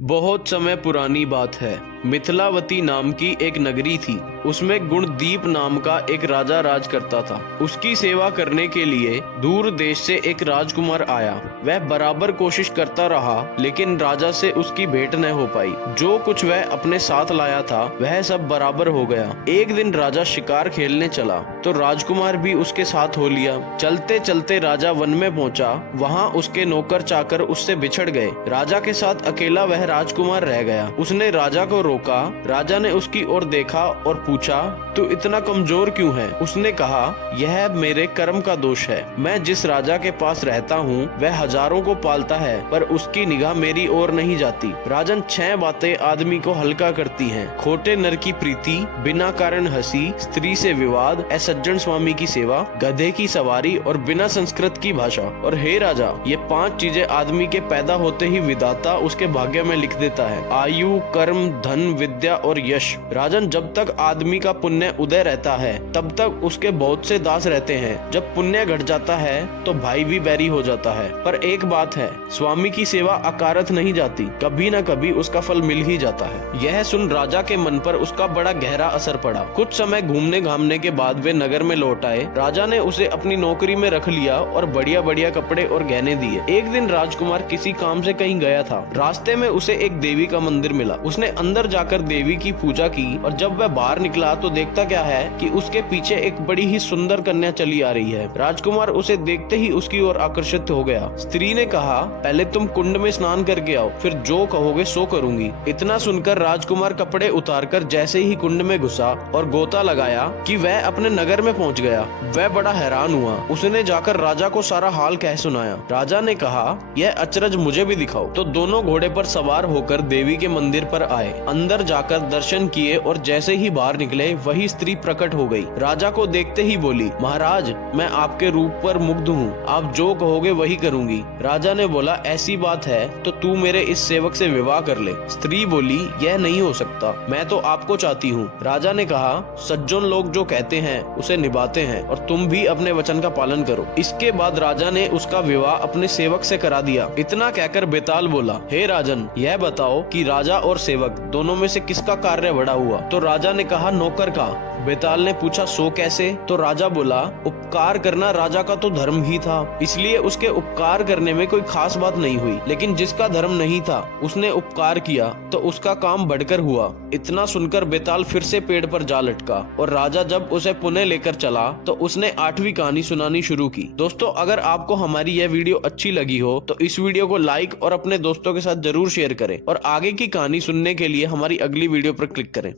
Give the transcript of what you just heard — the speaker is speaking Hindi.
बहुत समय पुरानी बात है। मिथिलावती नाम की एक नगरी थी। उसमें गुणदीप नाम का एक राजा राज करता था। उसकी सेवा करने के लिए दूर देश से एक राजकुमार आया। वह बराबर कोशिश करता रहा, लेकिन राजा से उसकी भेंट न हो पाई। जो कुछ वह अपने साथ लाया था वह सब बराबर हो गया। एक दिन राजा शिकार खेलने चला तो राजकुमार भी उसके साथ हो लिया। चलते चलते राजा वन में पहुंचा। वहां उसके नौकर चाकर उससे बिछड़ गए। राजा के साथ अकेला वह राजकुमार रह गया। उसने राजा को रोका। राजा ने उसकी ओर देखा और पूछा, तू इतना कमजोर क्यों है? उसने कहा, यह मेरे कर्म का दोष है। मैं जिस राजा के पास रहता हूँ वह हजारों को पालता है, पर उसकी निगाह मेरी ओर नहीं जाती। राजन, 6 बातें आदमी को हल्का करती हैं। खोटे नर की प्रीति, बिना कारण हंसी, स्त्री से विवाद, असज्जन स्वामी की सेवा, गधे की सवारी और बिना संस्कृत की भाषा। और हे राजा, ये 5 चीजें आदमी के पैदा होते ही विधाता उसके भाग्य में लिख देता है। आयु, कर्म, धन, विद्या और यश। राजन, जब तक आदमी का पुण्य उदय रहता है तब तक उसके बहुत से दास रहते हैं। जब पुण्य घट जाता है तो भाई भी बैरी हो जाता है। पर एक बात है, स्वामी की सेवा अकारथ नहीं जाती, कभी न कभी उसका फल मिल ही जाता है। यह सुन राजा के मन पर उसका बड़ा गहरा असर पड़ा। कुछ समय घूमने घामने के बाद वे नगर में लौट आए। राजा ने उसे अपनी नौकरी में रख लिया और बढ़िया बढ़िया कपड़े और गहने दिए। एक दिन राजकुमार किसी काम से कहीं गया था। रास्ते में उसे एक देवी का मंदिर मिला। उसने अंदर जाकर देवी की पूजा की और जब वह बाहर निकला तो देखता क्या है कि उसके पीछे एक बड़ी ही सुंदर कन्या चली आ रही है। राजकुमार उसे देखते ही उसकी ओर आकर्षित हो गया। स्त्री ने कहा, पहले तुम कुंड में स्नान करके आओ, फिर जो कहोगे सो करूंगी। इतना सुनकर राजकुमार कपड़े उतारकर जैसे ही कुंड में घुसा और गोता लगाया कि वह अपने नगर में पहुंच गया। वह बड़ा हैरान हुआ। उसने जाकर राजा को सारा हाल कह सुनाया। राजा ने कहा, यह अचरज मुझे भी दिखाओ। तो दोनों घोड़े पर सवार होकर देवी के मंदिर पर आए। अंदर जाकर दर्शन किए और जैसे ही बाहर निकले वही स्त्री प्रकट हो गई। राजा को देखते ही बोली, महाराज, मैं आपके रूप पर मुग्ध हूँ। आप जो कहोगे वही करूंगी। राजा ने बोला, ऐसी बात है तो तू मेरे इस सेवक से विवाह कर ले। स्त्री बोली, यह नहीं हो सकता, मैं तो आपको चाहती हूँ। राजा ने कहा, सज्जन लोग जो कहते हैं उसे निभाते हैं और तुम भी अपने वचन का पालन करो। इसके बाद राजा ने उसका विवाह अपने सेवक से करा दिया। इतना कहकर बेताल बोला, हे राजन, यह बताओ कि राजा और सेवक दोनों में से किसका कार्य बड़ा हुआ? तो राजा ने कहा, नौकर का। बेताल ने पूछा, सो कैसे? तो राजा बोला, उपकार करना राजा का तो धर्म ही था, इसलिए उसके उपकार करने में कोई खास बात नहीं हुई। लेकिन जिसका धर्म नहीं था उसने उपकार किया तो उसका काम बढ़कर हुआ। इतना सुनकर बेताल फिर से पेड़ पर जा लटका और राजा जब उसे पुणे लेकर चला तो उसने 8वीं कहानी सुनानी शुरू की। दोस्तों, अगर आपको हमारी यह वीडियो अच्छी लगी हो तो इस वीडियो को लाइक और अपने दोस्तों के साथ जरूर शेयर करें और आगे की कहानी सुनने के लिए हमारी अगली वीडियो पर क्लिक करें।